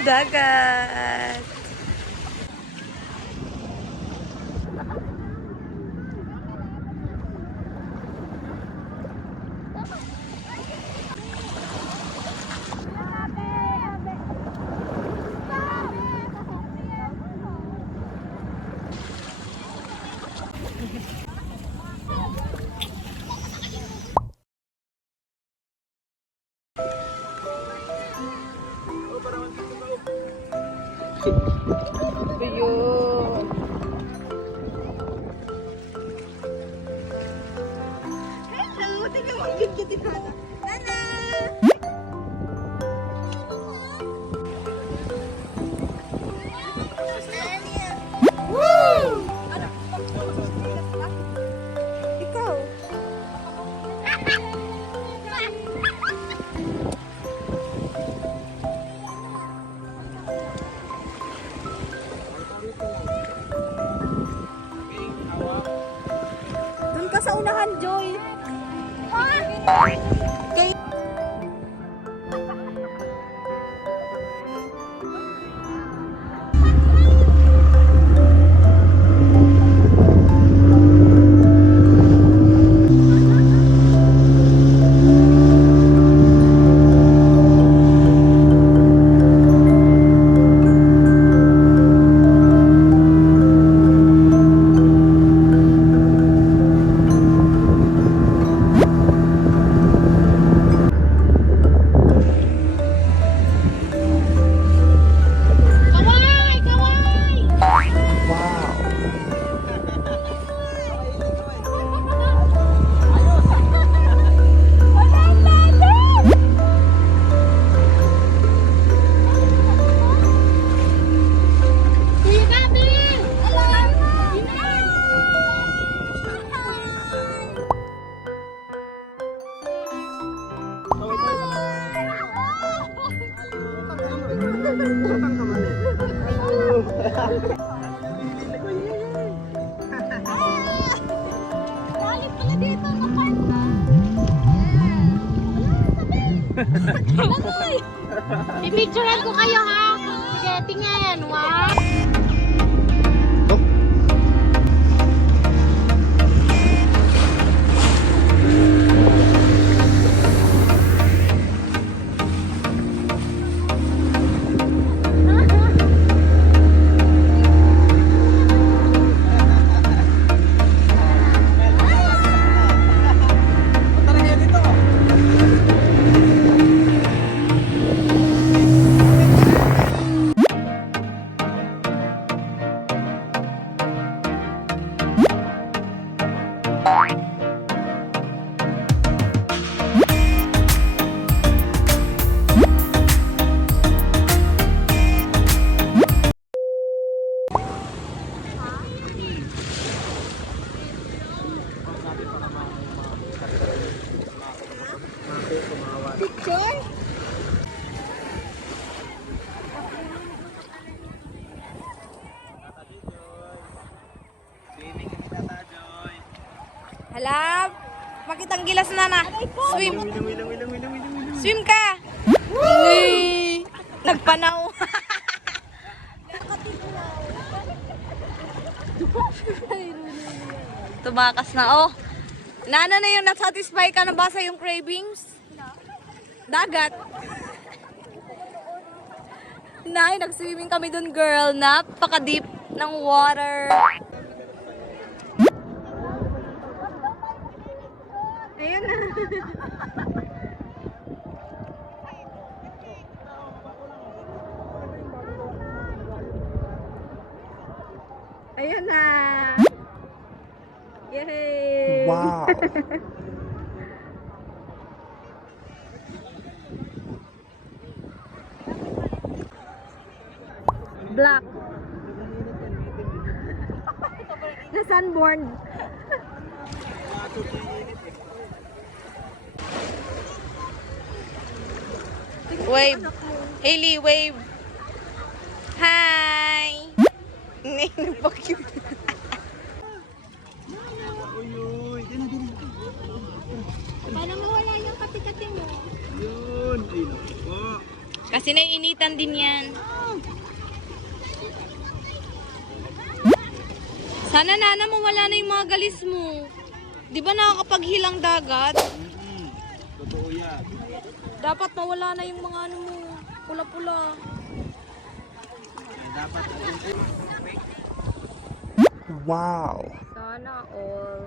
Dagat. Ayun. Hello! Tingnan mo yung kitty Hana. Nana! Woo! Ikaw? Doon ka sa unahan, Joy. Okay. Pipicturean ko kayo ha. Sige, tingnan. Wow. Picture? Halap. Makitang gilas na na. Swim. Swim ka. Uy. Nagpanaw. tumakas na. Oh, nana na yung nasatisfy ka na ba sa yung cravings? Dagat. Nay, nag-swimming kami dun, girl. Napaka-deep ng water. Ayun na. Ayun na. Yay! Wow. Black. Na sunborn. Wave. Hailey, wave. Hi. Nagpa-cute. Paano mawala yung kati-kati mo? Yun. Ay, naku po. Kasi naiinitan din yan. Sana nana mawala na yung mga galis mo. Di ba nakakapaghilang dagat? Totoo yan. Dapat mawala na yung mga ano mo. Pula-pula. Dapat. Wow. Sana all.